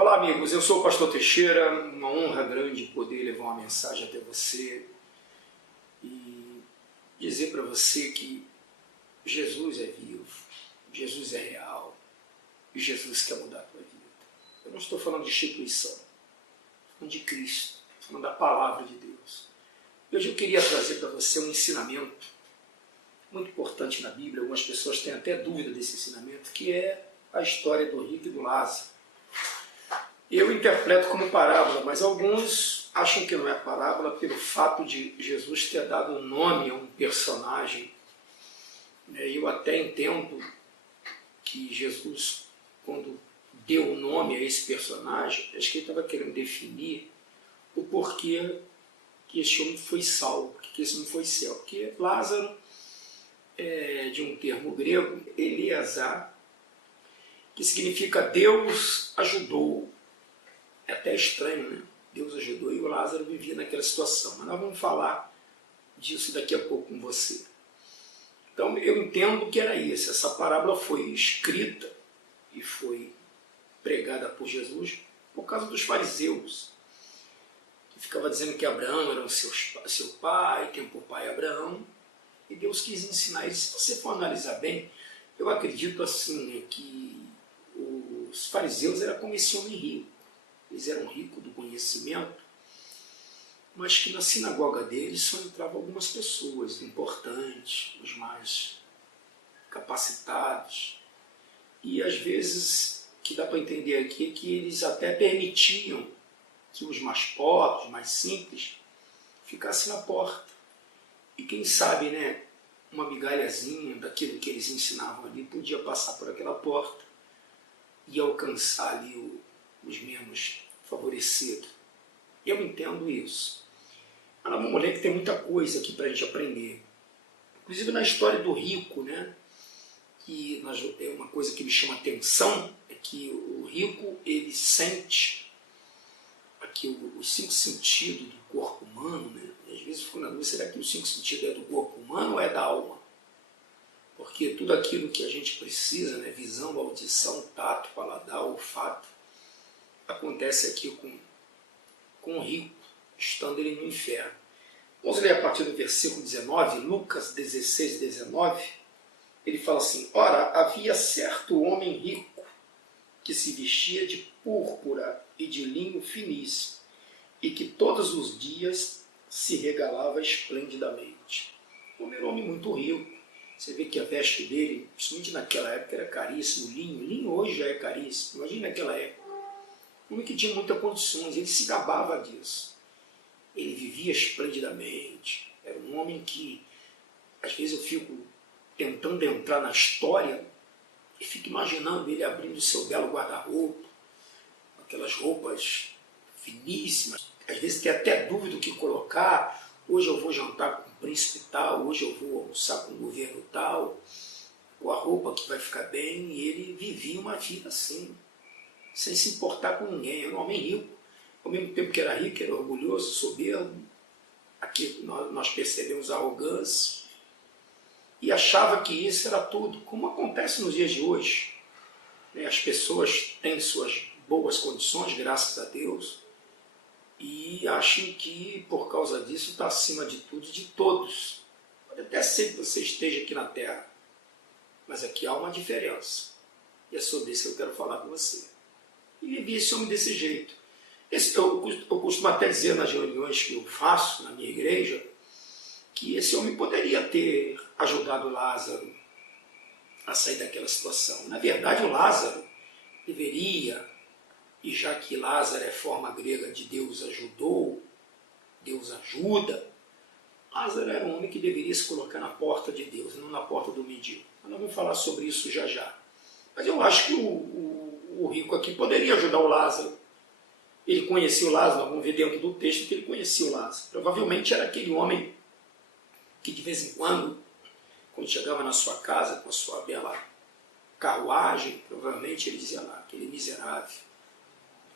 Olá amigos, eu sou o pastor Teixeira, uma honra grande poder levar uma mensagem até você e dizer para você que Jesus é vivo, Jesus é real e Jesus quer mudar a tua vida. Eu não estou falando de instituição, estou falando de Cristo, estou falando da palavra de Deus. Hoje eu queria trazer para você um ensinamento muito importante na Bíblia. Algumas pessoas têm até dúvida desse ensinamento, que é a história do rico e do Lázaro. Eu interpreto como parábola, mas alguns acham que não é parábola pelo fato de Jesus ter dado um nome a um personagem. Eu até entendo que Jesus, quando deu o nome a esse personagem, acho que ele estava querendo definir o porquê que esse homem foi salvo, porque esse homem foi céu. Porque Lázaro é de um termo grego, Eleazar, que significa Deus ajudou. É até estranho, né? Deus ajudou e o Lázaro vivia naquela situação. Mas nós vamos falar disso daqui a pouco com você. Então eu entendo que era isso. Essa parábola foi escrita e foi pregada por Jesus por causa dos fariseus, que ficava dizendo que Abraão era seu pai, tem por pai Abraão, e Deus quis ensinar eles. Se você for analisar bem, eu acredito assim, né, que os fariseus eram como esse homem rico. Eles eram ricos do conhecimento, mas que na sinagoga deles só entravam algumas pessoas importantes, os mais capacitados. E às vezes, o que dá para entender aqui é que eles até permitiam que os mais pobres, mais simples, ficassem na porta. E quem sabe, né, uma migalhazinha daquilo que eles ensinavam ali podia passar por aquela porta e alcançar ali os menos favorecidos. Eu entendo isso. Mas nós vamos ler que tem muita coisa aqui para a gente aprender. Inclusive na história do rico, né? Que é uma coisa que me chama atenção, é que o rico, ele sente aqui os 5 sentidos do corpo humano, né? E às vezes eu fico na dúvida, será que os 5 sentidos é do corpo humano ou é da alma? Porque tudo aquilo que a gente precisa, né? Visão, audição, tato, paladar, olfato, acontece aqui com o rico, estando ele no inferno. Vamos ler a partir do versículo 19, Lucas 16, 19. Ele fala assim: ora, havia certo homem rico que se vestia de púrpura e de linho finíssimo, e que todos os dias se regalava esplendidamente. O homem era um homem muito rico. Você vê que a veste dele, principalmente naquela época, era caríssimo. Linho hoje já é caríssimo. Imagina naquela época. Um homem que tinha muitas condições, ele se gabava disso. Ele vivia esplendidamente. Era um homem que, às vezes eu fico tentando entrar na história e fico imaginando ele abrindo o seu belo guarda-roupa, aquelas roupas finíssimas. Às vezes tem até dúvida do que colocar. Hoje eu vou jantar com o príncipe tal, hoje eu vou almoçar com o governo tal, ou a roupa que vai ficar bem. E ele vivia uma vida assim, sem se importar com ninguém. Era um homem rico, ao mesmo tempo que era rico, era orgulhoso, soberbo. Aqui nós percebemos a arrogância, e achava que isso era tudo, como acontece nos dias de hoje. As pessoas têm suas boas condições, graças a Deus, e acham que por causa disso está acima de tudo e de todos. Pode até ser que você esteja aqui na Terra, mas aqui há uma diferença, e é sobre isso que eu quero falar com você. E vivia esse homem desse jeito. Eu costumo até dizer nas reuniões que eu faço na minha igreja, que esse homem poderia ter ajudado Lázaro a sair daquela situação. Na verdade, o Lázaro deveria, e já que Lázaro é forma grega de Deus ajudou, Deus ajuda, Lázaro era um homem que deveria se colocar na porta de Deus, não na porta do mendigo. Mas nós vamos falar sobre isso já já. Mas eu acho que o rico aqui poderia ajudar o Lázaro. Ele conhecia o Lázaro, vamos ver dentro do texto que ele conhecia o Lázaro. Provavelmente era aquele homem que de vez em quando chegava na sua casa com a sua bela carruagem, provavelmente ele dizia lá, aquele miserável,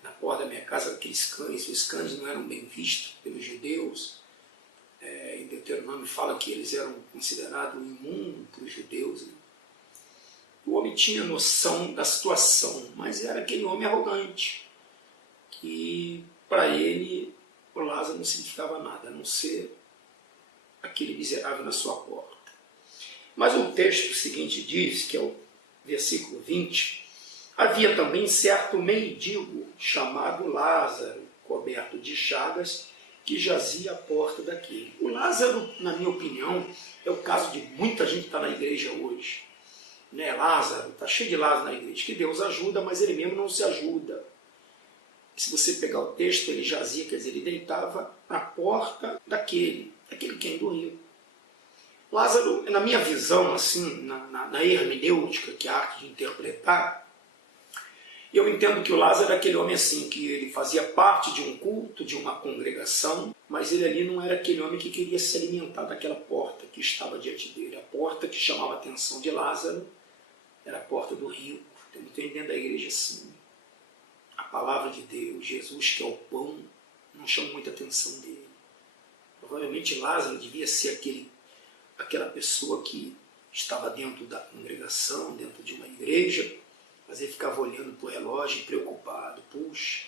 na porta da minha casa, aqueles cães. Os cães não eram bem vistos pelos judeus. Em Deuteronômio fala que eles eram considerados imundos para os judeus, né? O homem tinha noção da situação, mas era aquele homem arrogante. que para ele o Lázaro não significava nada, a não ser aquele miserável na sua porta. Mas o texto seguinte diz, que é o versículo 20, havia também certo mendigo chamado Lázaro, coberto de chagas, que jazia à porta daquele. O Lázaro, na minha opinião, é o caso de muita gente que está na igreja hoje. Né? Lázaro, está cheio de Lázaro na igreja, que Deus ajuda, mas ele mesmo não se ajuda. Se você pegar o texto, ele jazia, quer dizer, ele deitava na porta daquele que é do rio. Lázaro, na minha visão, assim, na hermenêutica, que é a arte de interpretar, eu entendo que o Lázaro era aquele homem assim, que ele fazia parte de um culto, de uma congregação, mas ele ali não era aquele homem que queria se alimentar daquela porta que estava diante dele. A porta que chamava a atenção de Lázaro era a porta do rico. Estamos entendendo a igreja assim. A palavra de Deus, Jesus que é o pão, não chama muita atenção dele. Provavelmente Lázaro devia ser aquela pessoa que estava dentro da congregação, dentro de uma igreja, mas ele ficava olhando para o relógio preocupado. Puxa,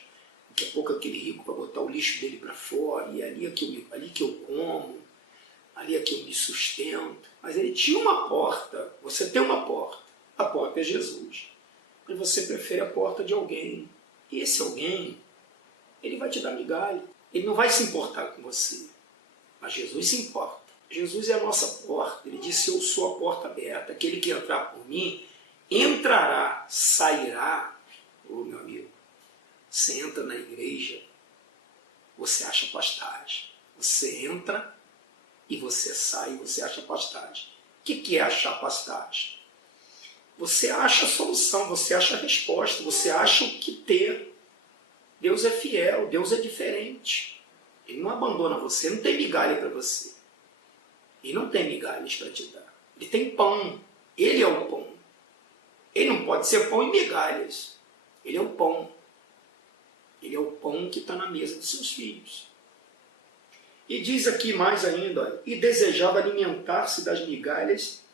daqui a pouco aquele rico vai botar o lixo dele para fora, e ali que eu como, ali é que eu me sustento. Mas ele tinha uma porta. Você tem uma porta. A porta é Jesus. Mas você prefere a porta de alguém. E esse alguém, ele vai te dar migalha. Ele não vai se importar com você. Mas Jesus se importa. Jesus é a nossa porta. Ele disse, eu sou a porta aberta. Aquele que entrar por mim, entrará, sairá. Ô meu amigo, você entra na igreja, você acha pastagem. Você entra e você sai e você acha pastagem. O que é achar pastagem? Você acha a solução, você acha a resposta, você acha o que ter. Deus é fiel, Deus é diferente. Ele não abandona você, não tem migalha para você. Ele não tem migalhas para te dar. Ele tem pão, ele é o pão. Ele não pode ser pão e migalhas. Ele é o pão. Ele é o pão que está na mesa dos seus filhos. E diz aqui mais ainda, olha, e desejava alimentar-se das migalhas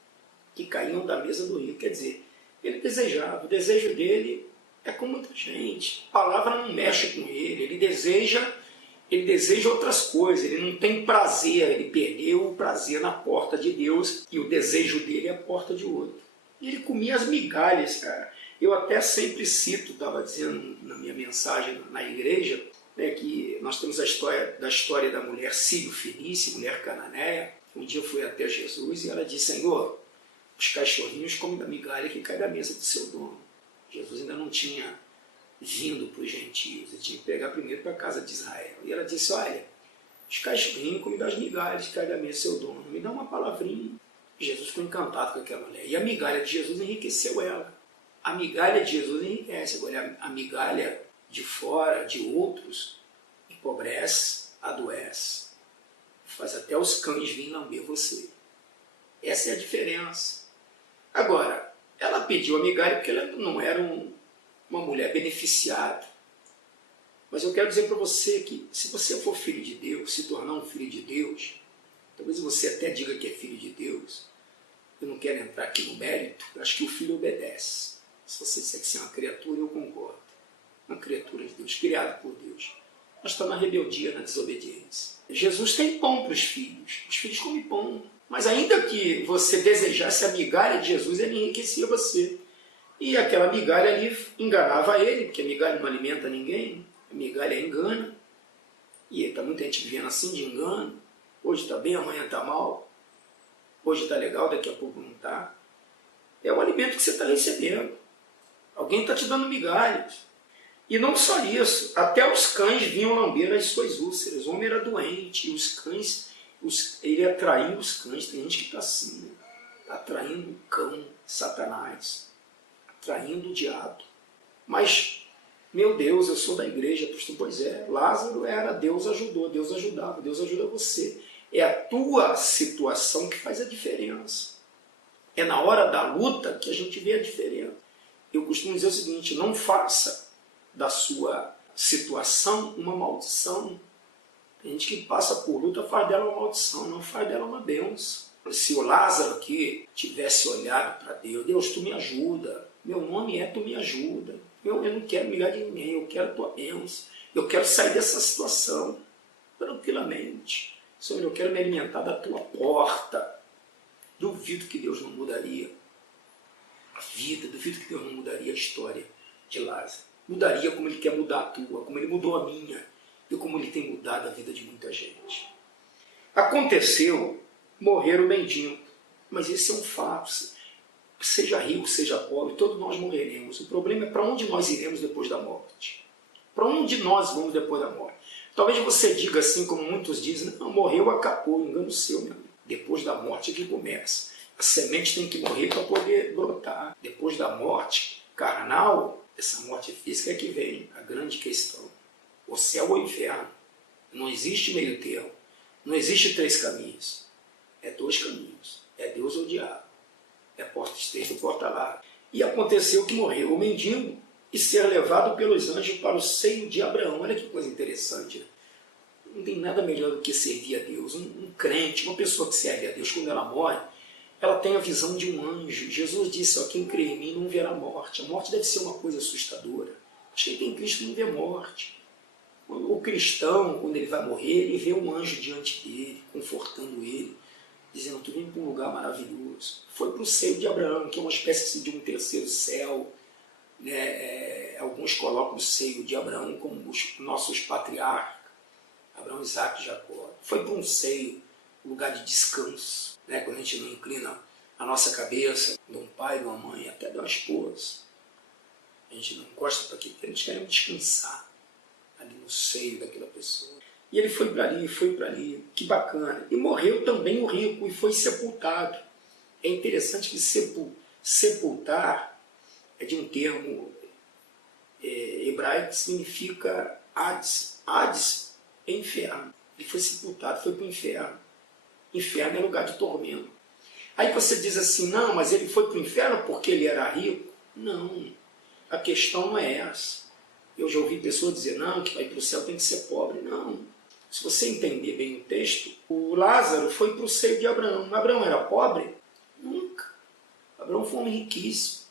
que caíam da mesa do rico. Quer dizer, ele desejava, o desejo dele é com muita gente. A palavra não mexe com ele, ele deseja outras coisas, ele não tem prazer, ele perdeu o prazer na porta de Deus e o desejo dele é a porta de outro. E ele comia as migalhas, cara. Eu até sempre cito, estava dizendo na minha mensagem na igreja, né, que nós temos a história da mulher Sírio-Fenícia, mulher cananeia. Um dia eu fui até Jesus e ela disse, Senhor, os cachorrinhos comem da migalha que cai da mesa do seu dono. Jesus ainda não tinha vindo para os gentios, ele tinha que pegar primeiro para a casa de Israel. E ela disse, olha, os cachorrinhos comem das migalhas que cai da mesa do seu dono, me dá uma palavrinha. E Jesus ficou encantado com aquela mulher. E a migalha de Jesus enriqueceu ela. A migalha de Jesus enriquece. Agora, a migalha de fora, de outros, empobrece, adoece. Faz até os cães virem lamber você. Essa é a diferença. Agora, ela pediu a migalha porque ela não era uma mulher beneficiada. Mas eu quero dizer para você que, se você for filho de Deus, se tornar um filho de Deus, talvez você até diga que é filho de Deus. Eu não quero entrar aqui no mérito, eu acho que o filho obedece. Se você disser que você é uma criatura, eu concordo. Uma criatura de Deus, criada por Deus. Mas está na rebeldia, na desobediência. Jesus tem pão para os filhos comem pão. Mas ainda que você desejasse a migalha de Jesus, ele enriquecia você. E aquela migalha ali enganava ele, porque a migalha não alimenta ninguém, a migalha engana. E está muita gente vivendo assim, de engano. Hoje está bem, amanhã está mal. Hoje está legal, daqui a pouco não está. É o alimento que você está recebendo. Alguém está te dando migalhas. E não só isso, até os cães vinham lamber as suas úlceras. O homem era doente, e os cães, ele atraiu os cães. Tem gente que está assim, está atraindo o cão, Satanás, atraindo o diabo. Mas, meu Deus, eu sou da igreja, pastor. Pois é, Lázaro era, Deus ajudou, Deus ajudava, Deus ajuda você. É a tua situação que faz a diferença. É na hora da luta que a gente vê a diferença. Eu costumo dizer o seguinte, não faça da sua situação uma maldição. Tem gente que passa por luta, faz dela uma maldição, não faz dela uma bênção. Se o Lázaro aqui tivesse olhado para Deus, Deus, tu me ajuda, meu nome é tu me ajuda, eu não quero mirar de ninguém, eu quero a tua bênção, Eu quero sair dessa situação tranquilamente. Senhor, eu quero me alimentar da tua porta. Duvido que Deus não mudaria a vida, duvido que Deus não mudaria a história de Lázaro. Mudaria como Ele quer mudar a tua, como Ele mudou a minha e como Ele tem mudado a vida de muita gente. Aconteceu morrer o mendigo, mas esse é um fato. Seja rico, seja pobre, todos nós morreremos. O problema é para onde nós iremos depois da morte. Para onde nós vamos depois da morte? Talvez você diga assim, como muitos dizem, não, morreu, acabou, engano seu, meu amigo. Depois da morte é que começa. A semente tem que morrer para poder brotar. Depois da morte carnal, essa morte física é que vem a grande questão. O céu ou o inferno. Não existe meio termo. Não existe 3 caminhos. É 2 caminhos. É Deus ou o diabo. É porta estreita ou porta larga. E aconteceu que morreu o mendigo e ser levado pelos anjos para o seio de Abraão. Olha que coisa interessante. Né? Não tem nada melhor do que servir a Deus. Um crente, uma pessoa que serve a Deus, quando ela morre, ela tem a visão de um anjo. Jesus disse, ó, quem crê em mim não verá morte. A morte deve ser uma coisa assustadora. Mas quem tem Cristo não vê morte. O cristão, quando ele vai morrer, ele vê um anjo diante dele, confortando ele, dizendo, tu vem para um lugar maravilhoso. Foi para o seio de Abraão, que é uma espécie de um terceiro céu. Né? Alguns colocam o seio de Abraão como os nossos patriarcas, Abraão, Isaac e Jacó. Foi para um seio, um lugar de descanso. Né? Quando a gente não inclina a nossa cabeça de um pai, de uma mãe, até de uma esposa, a gente não encosta para aquilo, a gente quer descansar ali no seio daquela pessoa. E ele foi para ali, que bacana. E morreu também o rico e foi sepultado. É interessante que sepultar é de um termo hebraico que significa Hades. Hades é inferno. Ele foi sepultado, foi para o inferno. Inferno é lugar de tormento. Aí você diz assim, não, mas ele foi para o inferno porque ele era rico? Não, a questão não é essa. Eu já ouvi pessoas dizer, não, que vai para o céu tem que ser pobre. Não. Se você entender bem o texto, o Lázaro foi para o seio de Abraão. Abraão era pobre? Nunca. Abraão foi um homem riquíssimo.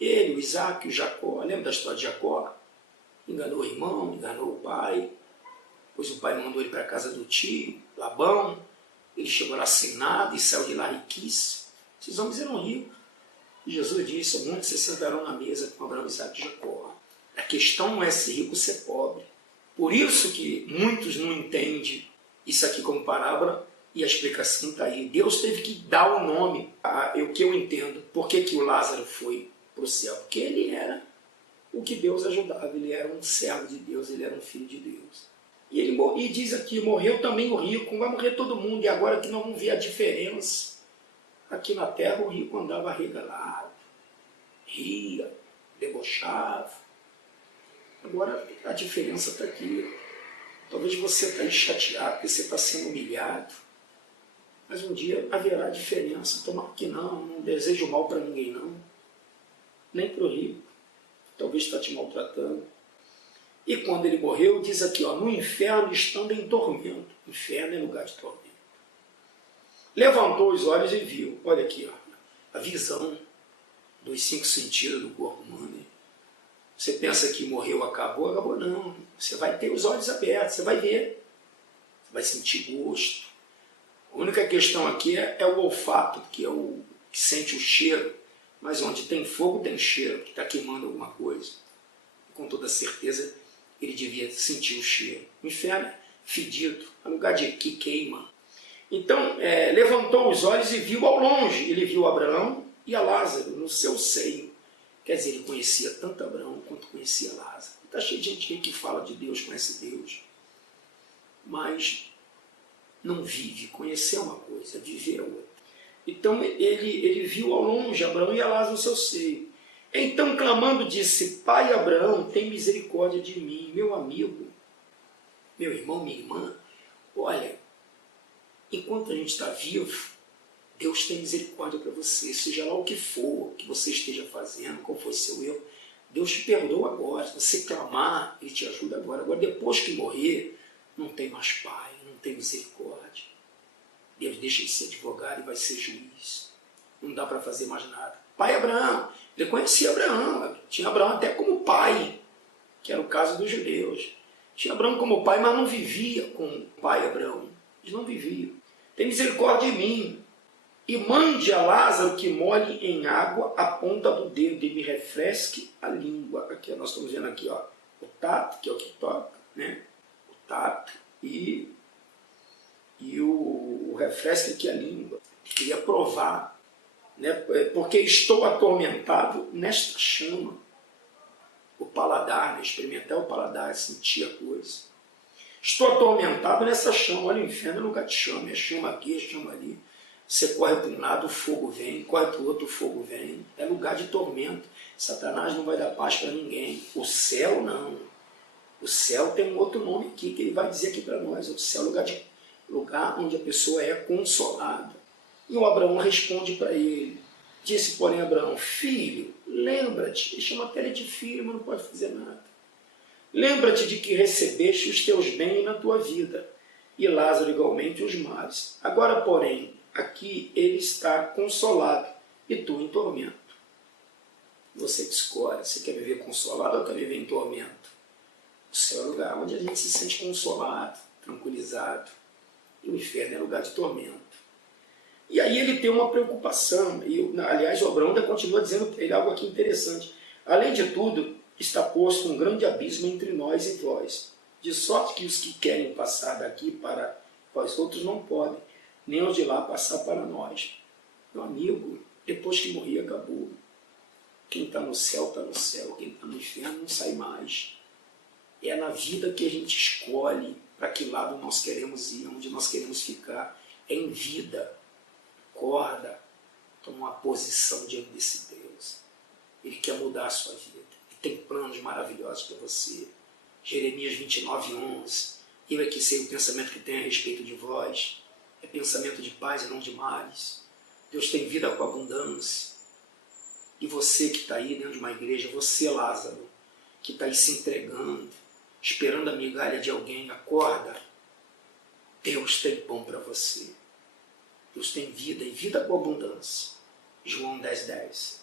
Ele, o Isaac, o Jacó, lembra da história de Jacó? Enganou o irmão, enganou o pai. Depois o pai mandou ele para a casa do tio, Labão. Ele chegou lá sem nada e saiu de lá riquíssimo. Esses homens eram ricos. E Jesus disse, muitos se sentarão na mesa com Abraão, Isaac e Jacó. A questão não é ser rico ou ser pobre. Por isso que muitos não entendem isso aqui como parábola e a explicação está aí. Deus teve que dar o nome, o que eu entendo. Por que o Lázaro foi para o céu? Porque ele era o que Deus ajudava. Ele era um servo de Deus, ele era um filho de Deus. E diz aqui, morreu também o rico, vai morrer todo mundo. E agora que nós vamos ver a diferença. Aqui na terra o rico andava regalado, ria, debochava. Agora a diferença está aqui. Talvez você está aí chateado porque você está sendo humilhado. Mas um dia haverá diferença. Tomara que não desejo mal para ninguém não. Nem para o rico. Talvez está te maltratando. E quando ele morreu, diz aqui, ó, no inferno estando em tormento. Inferno é lugar de tormento. Levantou os olhos e viu. Olha aqui, ó, a visão dos 5 sentidos do corpo humano. Você pensa que morreu, acabou, acabou não. Você vai ter os olhos abertos, você vai ver. Você vai sentir gosto. A única questão aqui é o olfato, que é o que sente o cheiro. Mas onde tem fogo tem cheiro, que está queimando alguma coisa. Com toda certeza ele devia sentir o cheiro. O inferno é fedido, é um lugar que queima. Então, levantou os olhos e viu ao longe. Ele viu Abraão e a Lázaro no seu seio. Quer dizer, ele conhecia tanto Abraão quanto conhecia Lázaro. Está cheio de gente que fala de Deus, conhece Deus, mas não vive. Conhecer é uma coisa, viver é outra. Então ele viu ao longe Abraão e a Lázaro no seu seio. Então, clamando, disse, Pai Abraão, tem misericórdia de mim, meu amigo, meu irmão, minha irmã. Olha, enquanto a gente está vivo, Deus tem misericórdia para você, seja lá o que for que você esteja fazendo, qual foi seu erro, Deus te perdoa agora. Se você clamar, Ele te ajuda agora. Agora, depois que morrer, não tem mais pai, não tem misericórdia. Deus deixa de ser advogado e vai ser juiz. Não dá para fazer mais nada. Pai Abraão, ele conhecia Abraão, tinha Abraão até como pai, que era o caso dos judeus. Tinha Abraão como pai, mas não vivia com o pai Abraão. Eles não viviam. Tem misericórdia de mim. E mande a Lázaro que molhe em água a ponta do dedo e me refresque a língua. Aqui, nós estamos vendo aqui, ó, o tato, que é o que toca, né? O tato e o refresque aqui a língua. Queria provar, né? Porque estou atormentado nesta chama. O paladar, né? Experimentar o paladar, sentir a coisa. Estou atormentado nessa chama. Olha, o inferno é lugar de chama. É chama aqui, é chama ali. Você corre para um lado, o fogo vem. Corre para o outro, o fogo vem. É lugar de tormento. Satanás não vai dar paz para ninguém. O céu, não. O céu tem um outro nome aqui, que ele vai dizer aqui para nós. O céu é lugar onde a pessoa é consolada. E o Abraão responde para ele. Disse, porém, Abraão, filho, lembra-te. Ele chama até ele de filho, mas não pode fazer nada. Lembra-te de que recebeste os teus bens na tua vida, e Lázaro igualmente os males. Agora, porém, aqui ele está consolado, e tu em tormento. Você que escolhe, você quer viver consolado ou quer viver em tormento? O céu é o lugar onde a gente se sente consolado, tranquilizado, e o inferno é lugar de tormento. E aí ele tem uma preocupação, e aliás o Abraão ainda continua dizendo para ele algo aqui interessante. Além de tudo, está posto um grande abismo entre nós e vós, de sorte que os que querem passar daqui para vós outros não podem, nem os de lá passar para nós. Meu amigo, depois que morrer, acabou. Quem está no céu, está no céu. Quem está no inferno, não sai mais. É na vida que a gente escolhe para que lado nós queremos ir, onde nós queremos ficar. É em vida. Acorda, toma uma posição diante desse Deus. Ele quer mudar a sua vida. Ele tem planos maravilhosos para você. Jeremias 29:11. Eu é que sei o pensamento que tem a respeito de vós. É pensamento de paz e não de males. Deus tem vida com abundância. E você que está aí dentro de uma igreja, você, Lázaro, que está aí se entregando, esperando a migalha de alguém, acorda. Deus tem pão para você. Deus tem vida e vida com abundância. João 10:10.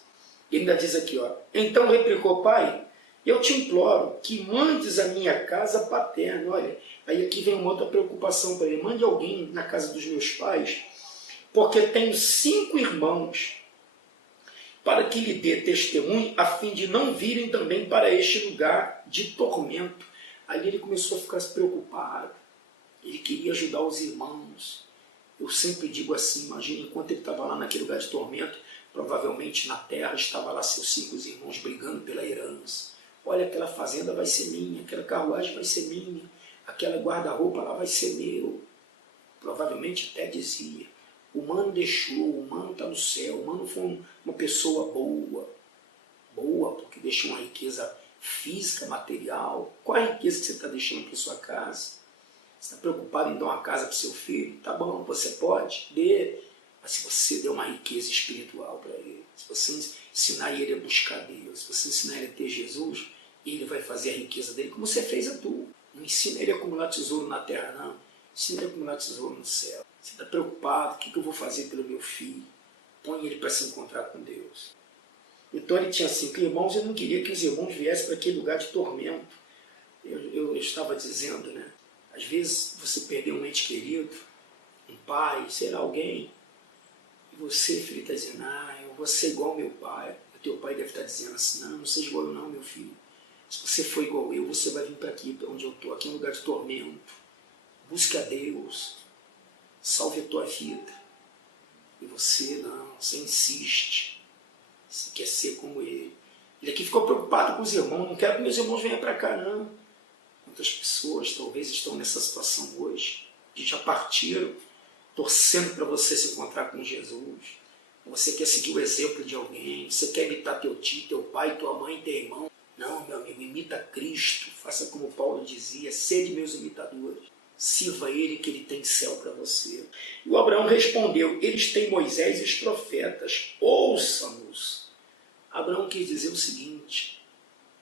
Ele ainda diz aqui, ó, então replicou, pai, eu te imploro que mandes a minha casa paterna. Olha, aí aqui vem uma outra preocupação para ele. Mande alguém na casa dos meus pais, porque tenho 5 irmãos, para que lhe dê testemunho, a fim de não virem também para este lugar de tormento. Ali ele começou a ficar preocupado. Ele queria ajudar os irmãos. Eu sempre digo assim, imagina, enquanto ele estava lá naquele lugar de tormento, provavelmente na terra estava lá seus 5 irmãos brigando pela herança. Olha, aquela fazenda vai ser minha, aquela carruagem vai ser minha, aquela guarda-roupa lá vai ser meu. Provavelmente até dizia, o mano deixou, o mano está no céu, o mano foi uma pessoa boa. Boa porque deixou uma riqueza física, material. Qual é a riqueza que você está deixando para sua casa? Você está preocupado em dar uma casa para o seu filho? Tá bom, você pode, dê. Mas se você der uma riqueza espiritual para ele, se você ensinar ele a buscar Deus, se você ensinar ele a ter Jesus, ele vai fazer a riqueza dele como você fez a tua. Não ensina ele a acumular tesouro na terra, não. Ensina ele a acumular tesouro no céu. Você está preocupado, o que eu vou fazer pelo meu filho? Põe ele para se encontrar com Deus. Então ele tinha 5 irmãos e não queria que os irmãos viessem para aquele lugar de tormento. Eu estava dizendo, né? Às vezes você perdeu um ente querido, um pai, sei lá, alguém, e você, filho, está dizendo, eu vou ser igual ao meu pai. O teu pai deve estar dizendo assim, não seja igual eu não, meu filho. Se você for igual eu, você vai vir para aqui, para onde eu estou. Aqui é um lugar de tormento. Busque a Deus. Salve a tua vida. E você não, você insiste. Você quer ser como ele. Ele aqui ficou preocupado com os irmãos. Não quero que meus irmãos venham para cá, não. Quantas pessoas talvez estão nessa situação hoje, que já partiram, torcendo para você se encontrar com Jesus. Você quer seguir o exemplo de alguém, você quer imitar teu tio, teu pai, tua mãe, teu irmão. Não, meu amigo, imita Cristo, faça como Paulo dizia, sede meus imitadores. Sirva ele que ele tem céu para você. E o Abraão respondeu, eles têm Moisés e os profetas, ouçam-nos. Abraão quis dizer o seguinte,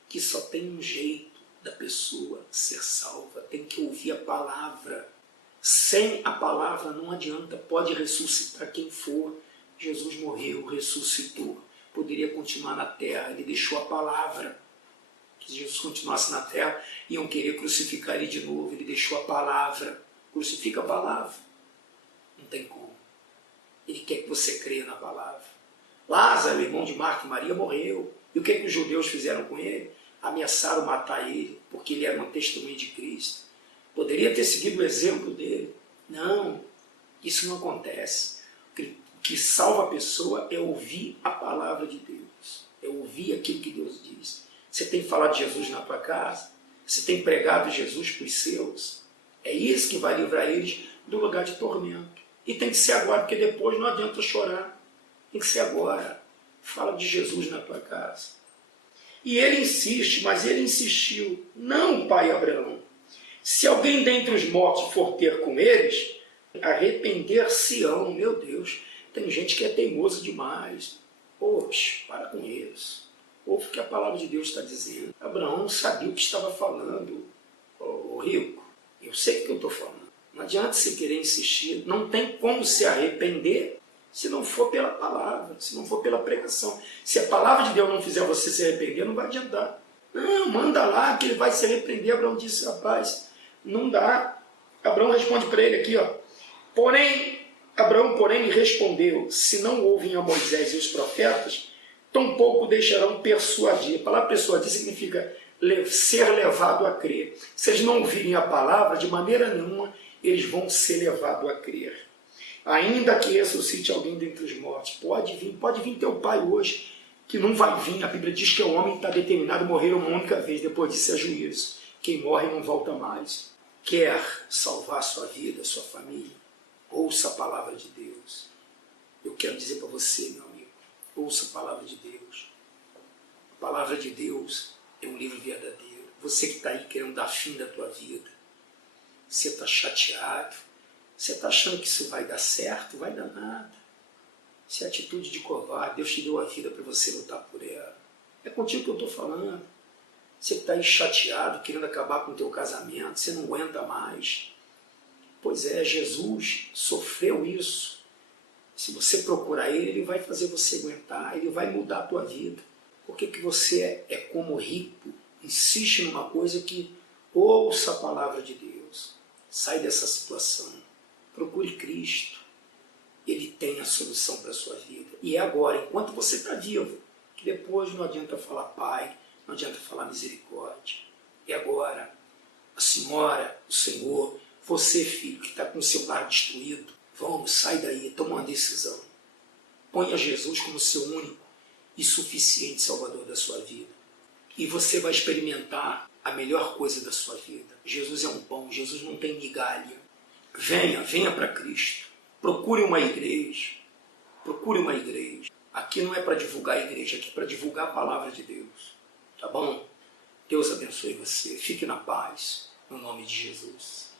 que só tem um jeito da pessoa ser salva, tem que ouvir a palavra. Sem a palavra não adianta, pode ressuscitar quem for. Jesus morreu, ressuscitou, poderia continuar na terra, ele deixou a palavra. que Jesus continuasse na terra, iam querer crucificar ele de novo. Ele deixou a palavra. Crucifica a palavra. Não tem como. Ele quer que você creia na palavra. Lázaro, irmão de Marta e Maria, morreu. E o que os judeus fizeram com ele? Ameaçaram matar ele, porque ele era um testemunho de Cristo. Poderia ter seguido o exemplo dele. Não, isso não acontece. O que salva a pessoa é ouvir a palavra de Deus. É ouvir aquilo que Deus diz. Você tem falado de Jesus na tua casa? Você tem pregado Jesus para os seus? É isso que vai livrar eles do lugar de tormento. E tem que ser agora, porque depois não adianta chorar. Tem que ser agora. Fala de Jesus na tua casa. E ele insiste, mas ele insistiu. Não, pai Abraão. Se alguém dentre os mortos for ter com eles, arrepender-se-ão. Meu Deus, tem gente que é teimoso demais. Oxe, para com isso. Ouve o que a palavra de Deus está dizendo. Abraão sabia o que estava falando. Ô rico, eu sei o que eu estou falando. Não adianta você querer insistir. Não tem como se arrepender se não for pela palavra, se não for pela pregação. Se a palavra de Deus não fizer você se arrepender, não vai adiantar. Não, manda lá que ele vai se arrepender. Abraão disse, rapaz, não dá. Abraão responde para ele aqui, ó. Abraão, porém, lhe respondeu, se não ouvem a Moisés e os profetas, tampouco deixarão persuadir. A palavra persuadir significa ser levado a crer. Se eles não ouvirem a palavra, de maneira nenhuma, eles vão ser levados a crer. Ainda que ressuscite alguém dentre os mortos, pode vir teu pai hoje, que não vai vir. A Bíblia diz que o homem está determinado a morrer uma única vez, depois disso é juízo. Quem morre não volta mais. Quer salvar sua vida, sua família? Ouça a palavra de Deus. Eu quero dizer para você, meu amigo, ouça a palavra de Deus. A palavra de Deus é um livro verdadeiro. Você que está aí querendo dar fim da tua vida, você está chateado, você está achando que isso vai dar certo? Vai dar nada. Isso é atitude de covarde. Deus te deu a vida para você lutar por ela. É contigo que eu estou falando. Você está aí chateado, querendo acabar com o teu casamento, você não aguenta mais. Pois é, Jesus sofreu isso. Se você procurar ele, ele vai fazer você aguentar, ele vai mudar a tua vida. Por que você é como rico? Insiste numa coisa que ouça a palavra de Deus. Sai dessa situação. Procure Cristo. Ele tem a solução para a sua vida. E é agora, enquanto você está vivo, que depois não adianta falar Pai, não adianta falar misericórdia. E agora, a senhora, o Senhor, você, filho, que está com o seu lar destruído, vamos, sai daí, toma uma decisão. Ponha Jesus como seu único e suficiente Salvador da sua vida. E você vai experimentar a melhor coisa da sua vida. Jesus é um pão, Jesus não tem migalha. Venha para Cristo. Procure uma igreja. Procure uma igreja. Aqui não é para divulgar a igreja, aqui é para divulgar a palavra de Deus. Tá bom? Deus abençoe você. Fique na paz, no nome de Jesus.